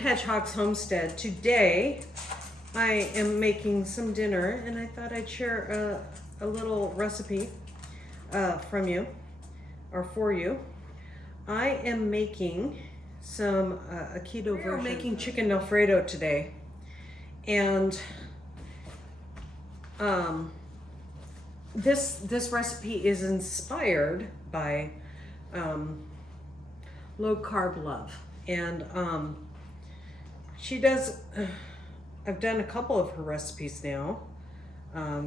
Hedgehog's Homestead. Today I am making some dinner and I thought I'd share a little recipe from you or for you. I am making some a keto version. We're making chicken Alfredo today, and this recipe is inspired by low carb love. And she does, I've done a couple of her recipes now.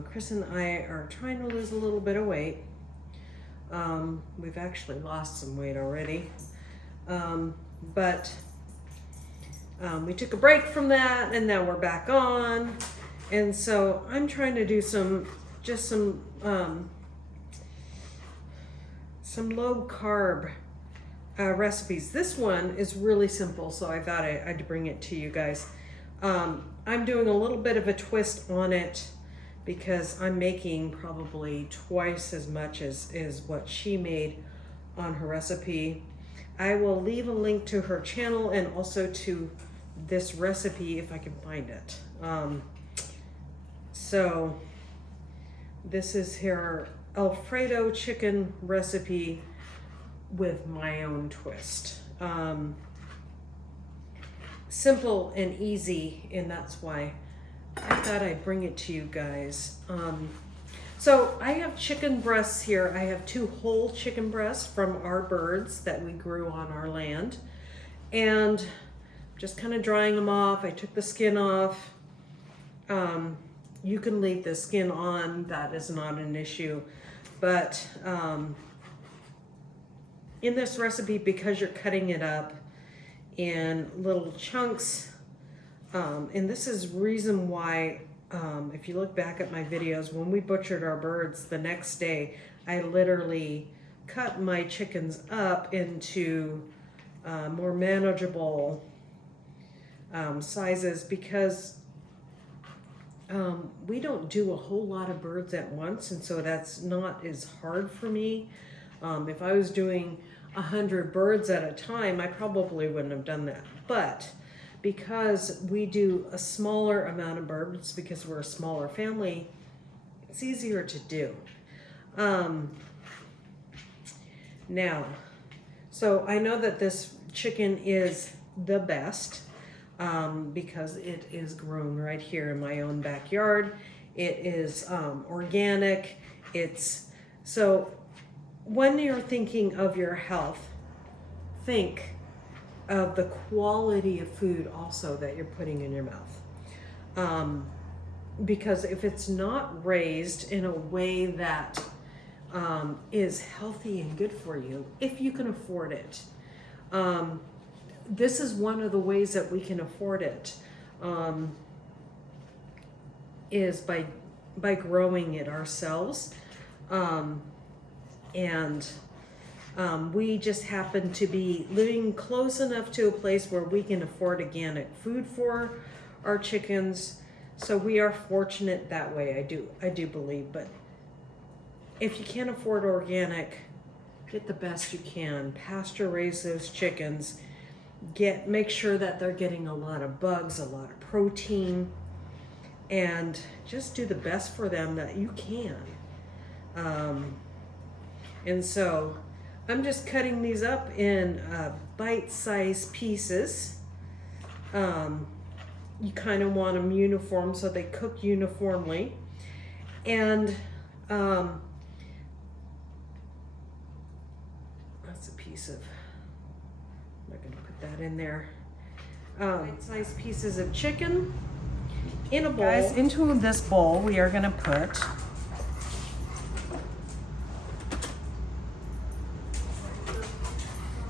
Chris and I are trying to lose a little bit of weight. We've actually lost some weight already. But we took a break from that and now we're back on. And so I'm trying to do some low carb recipes. This one is really simple, so I thought I'd bring it to you guys. I'm doing a little bit of a twist on it because I'm making probably twice as much as what she made on her recipe. I will leave a link to her channel and also to this recipe if I can find it. So this is her Alfredo chicken recipe with my own twist. Simple and easy, and that's why I thought I'd bring it to you guys. So I have chicken breasts here. I have 2 whole chicken breasts from our birds that we grew on our land, and just kind of drying them off. I took the skin off. You can leave the skin on, that is not an issue, but in this recipe, because you're cutting it up in little chunks, and this is reason why, if you look back at my videos, when we butchered our birds the next day, I literally cut my chickens up into more manageable sizes, because we don't do a whole lot of birds at once, and so that's not as hard for me. If I was doing 100 birds at a time, I probably wouldn't have done that. But because we do a smaller amount of birds, because we're a smaller family, it's easier to do. Now, so I know that this chicken is the best because it is grown right here in my own backyard. It is organic. So when you're thinking of your health, think of the quality of food also that you're putting in your mouth. Because if it's not raised in a way that is healthy and good for you, if you can afford it, this is one of the ways that we can afford it, is by growing it ourselves. And we just happen to be living close enough to a place where we can afford organic food for our chickens. So we are fortunate that way, I do believe. But if you can't afford organic, get the best you can. Pasture raise those chickens. Make sure that they're getting a lot of bugs, a lot of protein, and just do the best for them that you can. And so I'm just cutting these up in bite-sized pieces. You kind of want them uniform so they cook uniformly. And that's a piece of, I'm not going to put that in there. Bite-sized pieces of chicken in a bowl. Guys, into this bowl we are going to put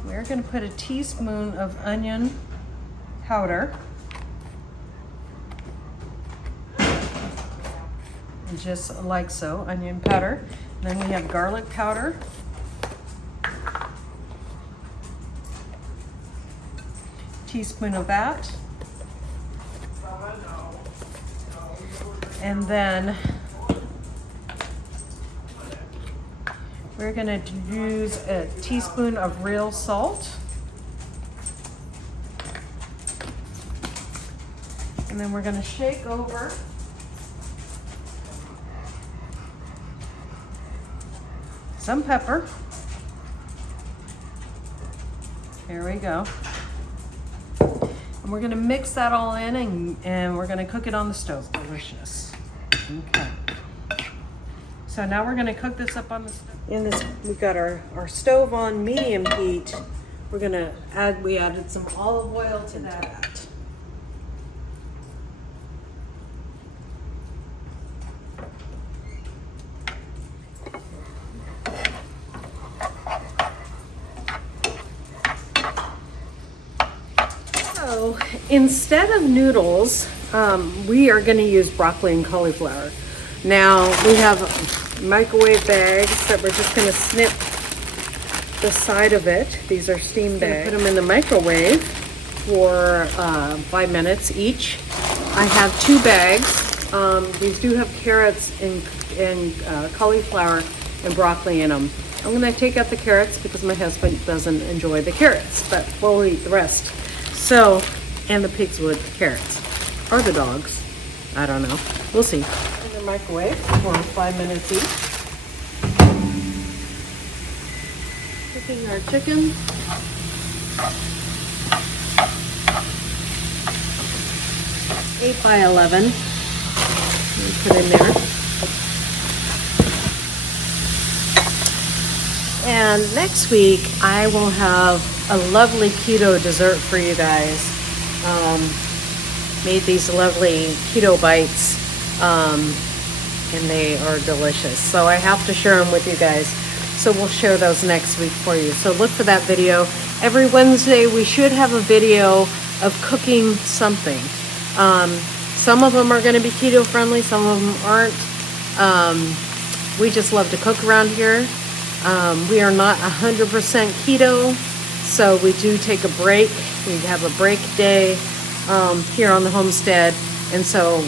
we're going to put a teaspoon of onion powder, just like so, onion powder. And then we have garlic powder, teaspoon of that, and then we're going to use a teaspoon of real salt, And then we're going to shake over. Some pepper. Here we go. And we're gonna mix that all in and we're gonna cook it on the stove. Delicious. Okay. So now we're gonna cook this up on the stove. We've got our stove on medium heat. We're gonna we added some olive oil to that. So instead of noodles, we are going to use broccoli and cauliflower. Now we have microwave bags that we're just going to snip the side of it. These are steam bags. Put them in the microwave for 5 minutes each. I have 2 bags. These do have carrots and cauliflower and broccoli in them. I'm going to take out the carrots because my husband doesn't enjoy the carrots, but we'll eat the rest. So, and the pigs would carrots, or the dogs, I don't know, we'll see. In the microwave for 5 minutes each. Cooking our chicken. It's 8 by 11. Put in there. And next week I will have a lovely keto dessert for you guys. Made these lovely keto bites, and they are delicious. So I have to share them with you guys. So we'll share those next week for you. So look for that video. Every Wednesday we should have a video of cooking something. Some of them are going to be keto friendly, some of them aren't. We just love to cook around here. We are not 100% keto, so we do take a break. We have a break day here on the homestead, and so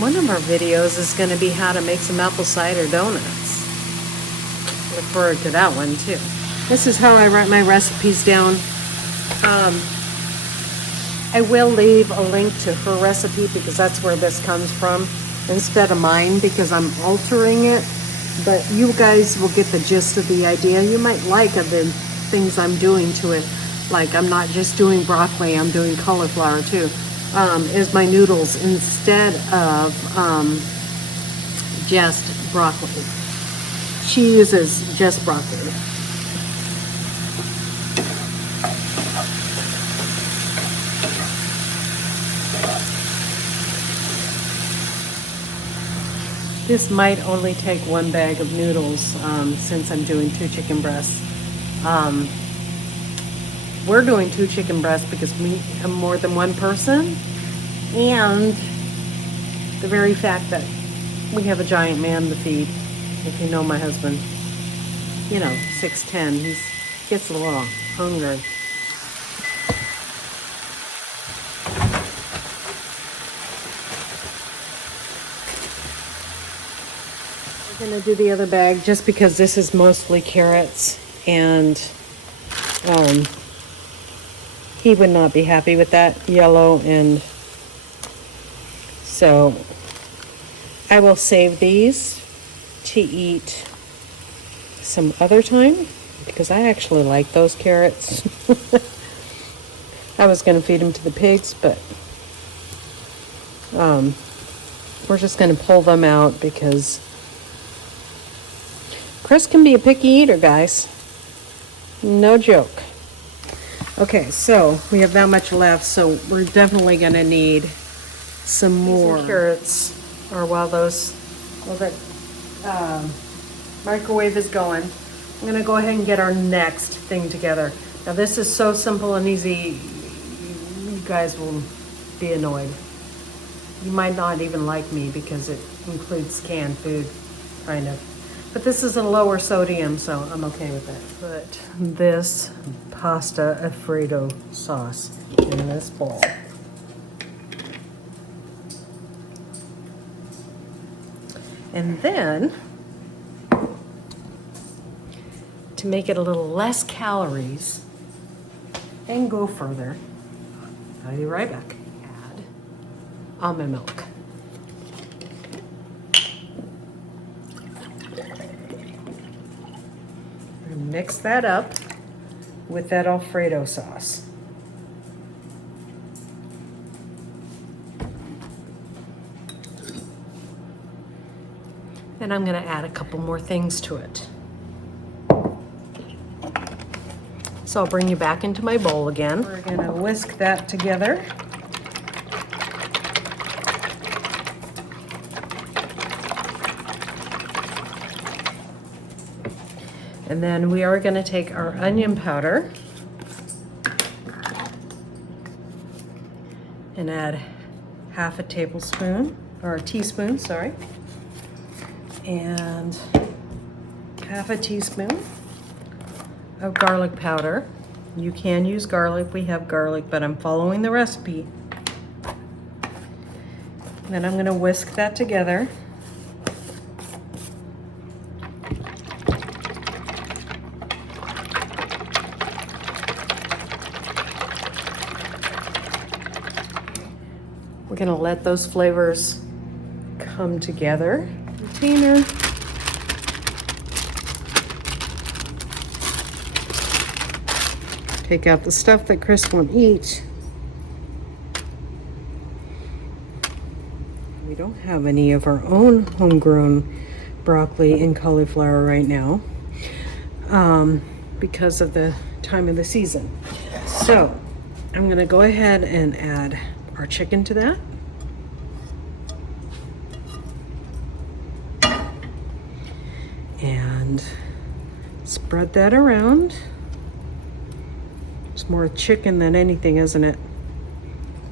one of our videos is going to be how to make some apple cider donuts. Look forward to that one too. This is how I write my recipes down. I will leave a link to her recipe because that's where this comes from instead of mine, because I'm altering it. But you guys will get the gist of the idea. You might like the things I'm doing to it. Like I'm not just doing broccoli, I'm doing cauliflower too. Is my noodles instead of just broccoli. She uses just broccoli. This might only take 1 bag of noodles since I'm doing 2 chicken breasts. We're doing 2 chicken breasts because we have more than one person, and the very fact that we have a giant man to feed. If you know my husband, you know, 6'10", he gets a little hungry. We're gonna do the other bag just because this is mostly carrots, and he would not be happy with that yellow, and so I will save these to eat some other time because I actually like those carrots. I was going to feed them to the pigs, but we're just going to pull them out because Chris can be a picky eater, guys. No joke. Okay, so we have that much left, so we're definitely going to need some more carrots, or while that microwave is going, I'm going to go ahead and get our next thing together. Now this is so simple and easy, you guys will be annoyed. You might not even like me because it includes canned food, kind of. But this is a lower sodium, so I'm okay with that. Put this pasta Alfredo sauce in this bowl. And then, to make it a little less calories and go further, I'll be right back. almond milk. Mix that up with that Alfredo sauce. And I'm going to add a couple more things to it. So I'll bring you back into my bowl again. We're going to whisk that together. And then we are going to take our onion powder and add half a tablespoon, or a teaspoon, sorry, and half a teaspoon of garlic powder. You can use garlic, we have garlic, but I'm following the recipe. Then I'm going to whisk that together. We're going to let those flavors come together. Container. Take out the stuff that Chris won't eat. We don't have any of our own homegrown broccoli and cauliflower right now because of the time of the season. So I'm going to go ahead and add our chicken to that. And spread that around. It's more chicken than anything, isn't it?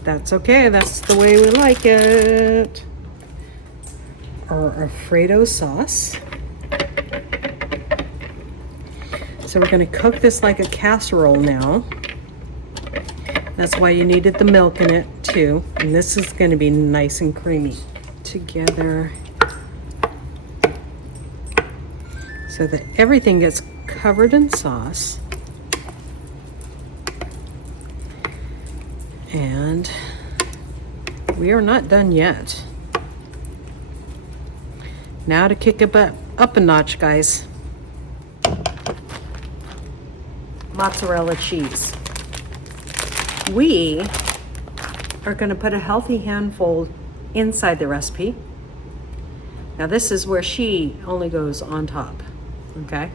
That's okay, that's the way we like it. Our Alfredo sauce. So we're gonna cook this like a casserole now. That's why you needed the milk in it too. And this is gonna be nice and creamy. Together. So that everything gets covered in sauce. And we are not done yet. Now to kick it up a notch, guys. Mozzarella cheese. We are going to put a healthy handful inside the recipe. Now this is where she only goes on top, okay?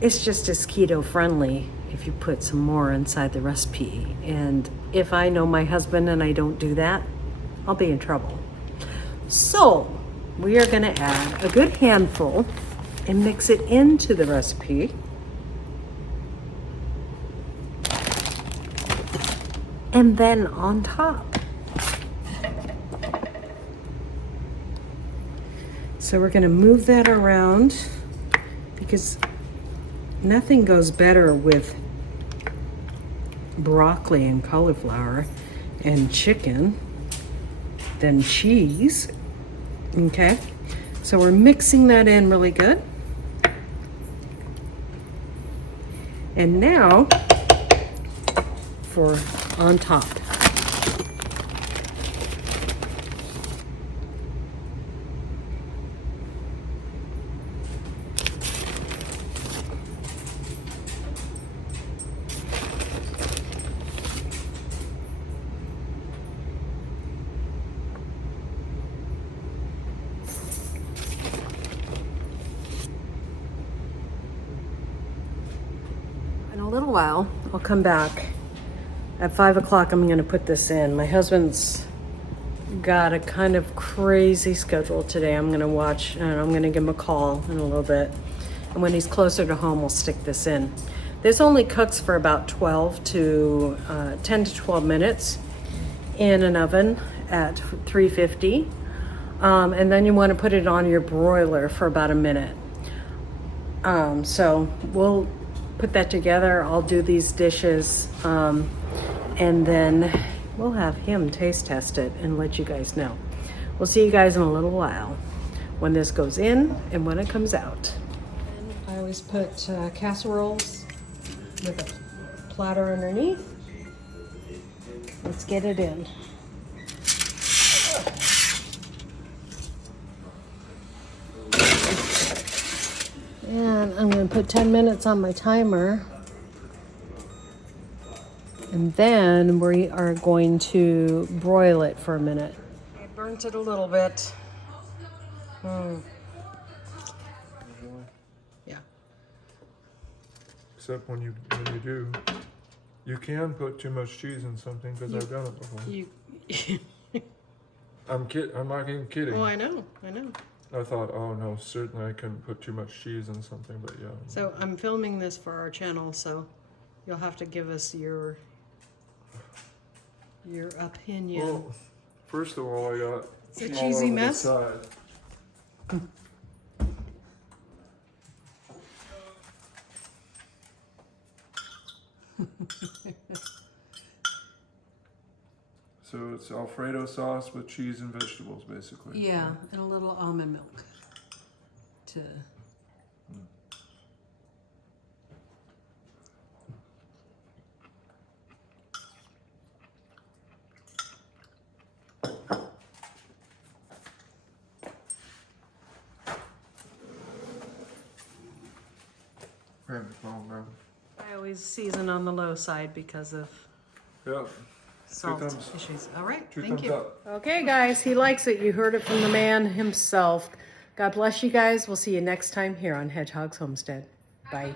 It's just as keto friendly if you put some more inside the recipe. And if I know my husband and I don't do that, I'll be in trouble. So we are going to add a good handful and mix it into the recipe. And then on top. So we're going to move that around because nothing goes better with broccoli and cauliflower and chicken than cheese. Okay, so we're mixing that in really good. And now for on top. In a little while, I'll come back. At 5 o'clock, I'm going to put this in. My husband's got a kind of crazy schedule today. I'm going to watch, and I'm going to give him a call in a little bit. And when he's closer to home, we'll stick this in. This only cooks for about 10 to 12 minutes in an oven at 350. And then you want to put it on your broiler for about a minute. So we'll put that together. I'll do these dishes. And then we'll have him taste test it and let you guys know. We'll see you guys in a little while when this goes in and when it comes out. I always put casseroles with a platter underneath. Let's get it in. And I'm going to put 10 minutes on my timer. And then we are going to broil it for a minute. I burnt it a little bit. Yeah. Except when you do, you can put too much cheese in something because I've done it before. I'm not even kidding. Oh, I know. I thought, oh no, certainly I couldn't put too much cheese in something, but yeah. So I'm filming this for our channel, so you'll have to give us your opinion. Well, first of all, I got It's a all cheesy over mess. the side. So it's Alfredo sauce with cheese and vegetables, basically. Yeah, and a little almond milk to. I always season on the low side because of Yeah. salt thumbs. issues. All right, Two thank thumbs you. up. Okay, guys, he likes it. You heard it from the man himself. God bless you guys. We'll see you next time here on Hedgehog's Homestead. Bye.